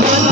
Thank you.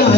I'm